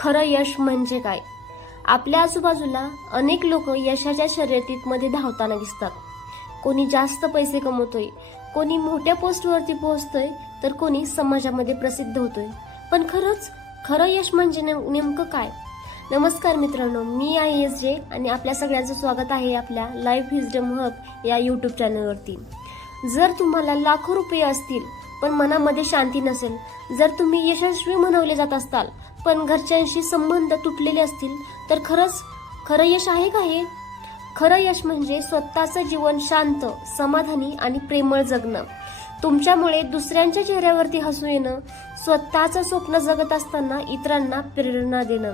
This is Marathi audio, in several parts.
खरं यश म्हणजे काय? आपल्या आजूबाजूला अनेक लोक यशाच्या शर्यतीमध्ये धावताना दिसतात. कोणी जास्त पैसे कमवतोय कोणी मोठ्या पोस्टवरती पोहोचतोय तर कोणी समाजामध्ये प्रसिद्ध होतोय. पण खरंच खरं यश म्हणजे नेम- नेमकं काय? नमस्कार मित्रांनो मी आहे एस जे आणि आपल्या सगळ्यांचं स्वागत आहे आपल्या लाईव्ह हिजडम हब या यूट्यूब चॅनलवरती जर तुम्हाला लाखो रुपये असतील पण मनामध्ये शांती नसेल जर तुम्ही यशस्वी म्हणवले जात असताल पण घरच्यांशी संबंध तुटलेले असतील तर खरंच खरं यश आहे का हे? खरं यश म्हणजे स्वतःचं जीवन शांत समाधानी आणि प्रेमळ जगणं. तुमच्यामुळे दुसऱ्यांच्या चेहऱ्यावरती हसू येणं स्वतःचं स्वप्न जगत असताना इतरांना प्रेरणा देणं.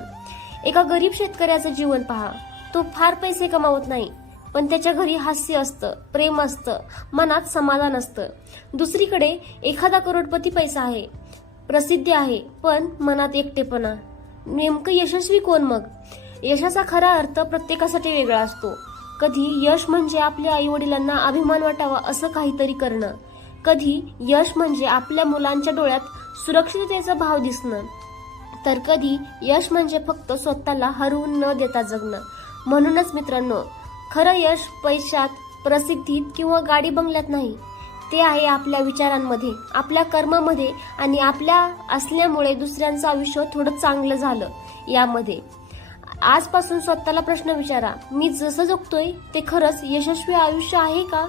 एका गरीब शेतकऱ्याचं जीवन पहा. तो फार पैसे कमावत नाही पण त्याच्या घरी हास्य असतं प्रेम असतं मनात समाधान असतं. दुसरीकडे एखादा करोडपती पैसा आहे. प्रसिद्धी आहे पण मनात एकटेपणा. नेमकं यशस्वी कोण मग? यशाचा खरा अर्थ प्रत्येकासाठी वेगळा असतो. कधी यश म्हणजे आपल्या आई वडिलांना अभिमान वाटावा असं काहीतरी करणं. कधी यश म्हणजे आपल्या मुलांच्या डोळ्यात सुरक्षिततेचा भाव दिसणं. तर कधी यश म्हणजे फक्त स्वतःला हरवून न देता जगणं. म्हणूनच मित्रांनो खरं यश पैशात प्रसिद्धीत किंवा गाडी बंगल्यात नाही ते आहे आपल्या विचारांमध्ये आपल्या कर्मामध्ये आणि आपल्या असल्यामुळे दुसऱ्यांचं आयुष्य थोडं चांगलं झालं यामध्ये. आजपासून स्वतःला प्रश्न विचारा मी जसं जगतोय ते खरंच यशस्वी आयुष्य आहे का?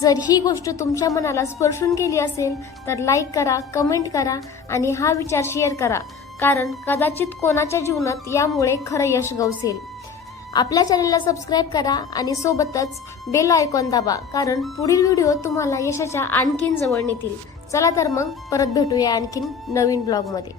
जर ही गोष्ट तुमच्या मनाला स्पर्शून गेली असेल तर लाईक करा कमेंट करा आणि हा विचार शेअर करा. कारण कदाचित कोणाच्या जीवनात यामुळे खरं यश गवसेल. आपल्या चॅनलला सबस्क्राईब करा आणि सोबतच बेल आयकॉन दाबा कारण पुढील व्हिडिओ तुम्हाला यशाच्या आणखीन जवळ नेतील. चला तर मग परत भेटूया आणखीन नवीन ब्लॉगमध्ये.